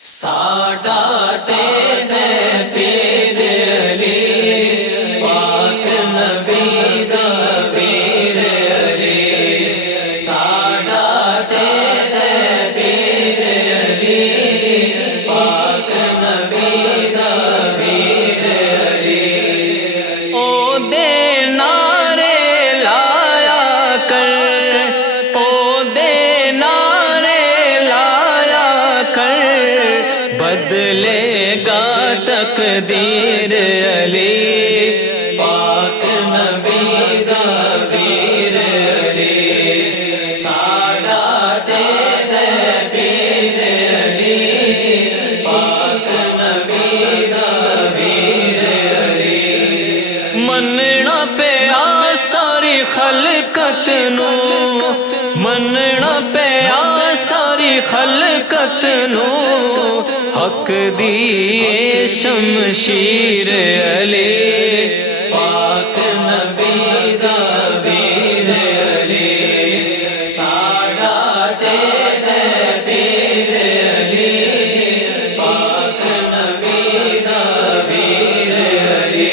ساڈا تے پیر علی پاک نبی دا پیر علی ساڈا تے پیر علی پاک نبی دا پیر علی او دے نعرے لایا کر او دے نعرے لایا کر بدلے گا تقدیر علی پاک نبی دا پیر علی ساڈا تے پیر علی پاک نبی دا پیر علی مننا پیا ساری خلقت نو مننا پیا ساری خلقت نو حق دی شمشیر علی پاک نبی دا پیر علی ساڈا تے پیر علی پاک نبی دا پیر علی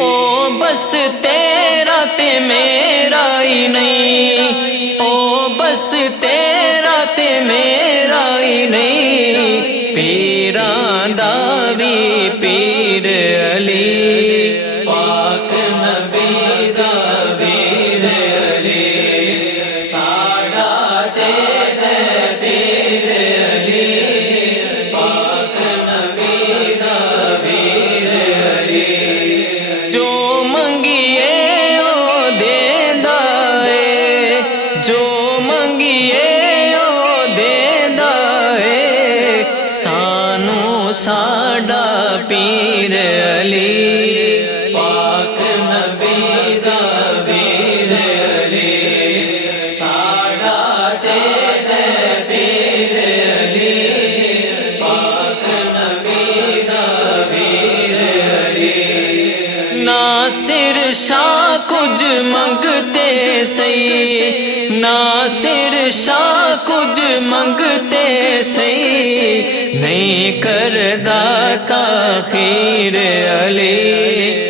او بس تیرا تے میرا ہی نہیں او بس تیرا تے میرا ہی نہیں پیراں دا وی پیر علی پاک نبی دا پیر علی ساڈا تے پیر علی پاک نبی دا پیر علی جو منگیے او دیندا اے جو منگیے او دیندا اے سانو ساڈا پیر علی پاک نبی دا پیر علی ساڈا تے پیر علی پاک نبی دا پیر علی ناصر شاہ کچھ منگتے سی ناصر شاہ کچھ منگتے سی نہیں کردا تاخیر علی